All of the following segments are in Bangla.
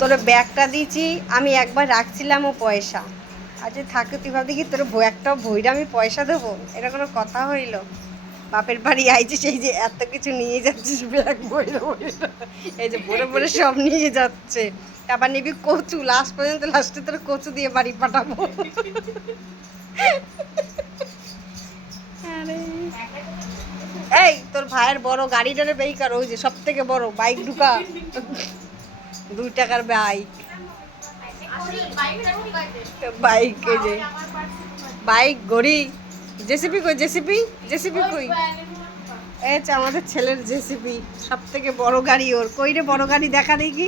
তোর ব্যাগটা দিয়েছি আমি, একবার রাখছিলাম ও পয়সা, আজ থাকে তুই ভাবছি কি তোর একটা বইটা আমি পয়সা দেবো? এটা কোনো কথা হইল? বাপের বাড়ি আইছে সেই যে এত কিছু নিয়ে যাচ্ছিস ব্যাগ বইরা বইরা, এই যে ভরে ভরে সব নিয়ে যাচ্ছে। আবার নিবি কচু, লাস্ট পর্যন্ত লাস্টে তোর কচু দিয়ে বাড়ি পাঠাবো। এই তোর ভাইয়ের বড় গাড়িটারে বেইকার, ওই যে সব থেকে বড় বাইক ঢুকা, 2 টাকার বাইক, বাইক এই যে বাইক গড়ি। জেসিপি কই? জেসিপি জেসিপি কই? এই যে আমাদের ছেলের জেসিপি, সব থেকে বড় গাড়ি ওর। কই রে বড় গাড়ি দেখা দেখি।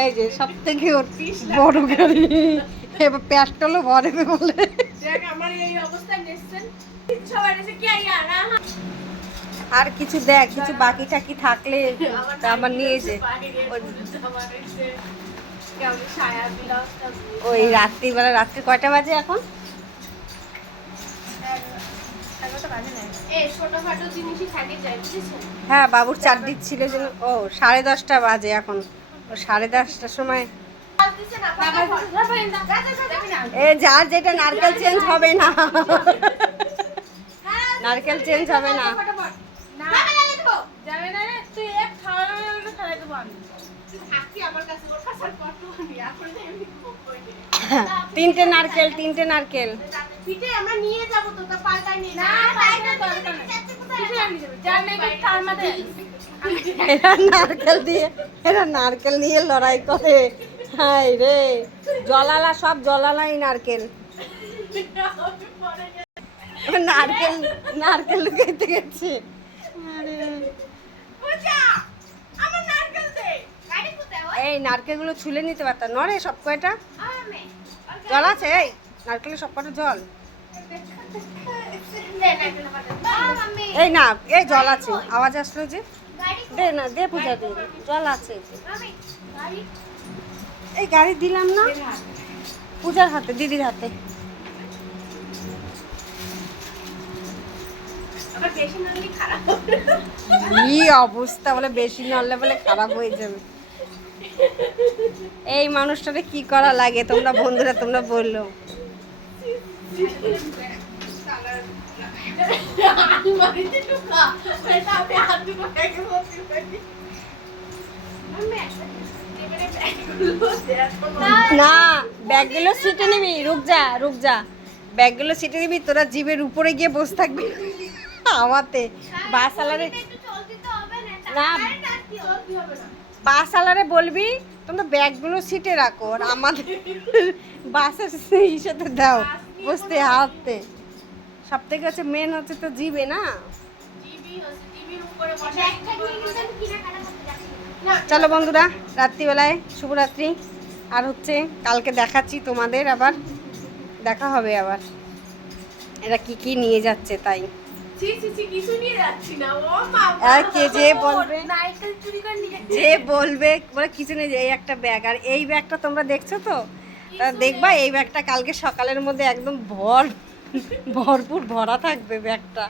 এই যে সব থেকে ওর বড় গাড়ি, এবার পেট্রোলও ভরেবে বলে। আর কিছু দেখ, কিছু বাকি টাকি থাকলে আমার নিয়ে যে ওই রাত্রিবেলা, রাত্রি কয়টা বাজে এখন? হ্যাঁ বাবুর চার দিচ্ছিল যেন, ও 10:30 বাজে এখন, ও 10:30টার সময়। এ যার যেটা নারকেল চেঞ্জ হবে না, নারকেল চেঞ্জ হবে না। 3টে নারকেল, 3টে নারকেল। এরা নারকেল দিয়ে, এরা নারকেল নিয়ে লড়াই করে। হাই রে, জলালা সব জলালাই নারকেল। নারকেল, নারকেল খেতে গেছে। এই নারকেলগুলো ছুলে নিতে পারতাম, নরে সব কয়টা জল আছে। এই নারকেলের সব কটা জল, এই না এই জল আছে, আওয়াজ আসলো যে, দে না দে পূজা দে, জল আছে। এই গাড়ি দিলাম না পূজার হাতে, দিদির হাতে। কি অবস্থা বলে, বেশি নড়লে বলে খারাপ হয়ে যাবে। এই মানুষটাকে কি করা লাগে তোমরা বন্ধুরা, তোমরা বললো। না ব্যাগগুলো সিটে নিবি, রুক যা রুক যা, ব্যাগগুলো সিটে নিবি, তোরা জিভের উপরে গিয়ে বসে থাকবি আমাতে। বাস আলারে না, বাস আলারে বলবি তোমরা ব্যাগগুলো সিটে রাখো, আর আমাদের বাসের সাথে দাও বসতে হাঁটতে। সব থেকে হচ্ছে মেন হচ্ছে তো জিবে না। চলো বন্ধুরা, রাত্রিবেলায় শুভরাত্রি। আর হচ্ছে কালকে দেখাচ্ছি তোমাদের, আবার দেখা হবে আবার এরা কি কি নিয়ে যাচ্ছে। তাই কে যে বলবে, যে বলবে বলে কিছু নেই, এই একটা ব্যাগ, আর এই ব্যাগটা তোমরা দেখছো তো, দেখবা এই ব্যাগটা কালকে সকালের মধ্যে একদম ভরপুর ভরা থাকবে ব্যাগটা।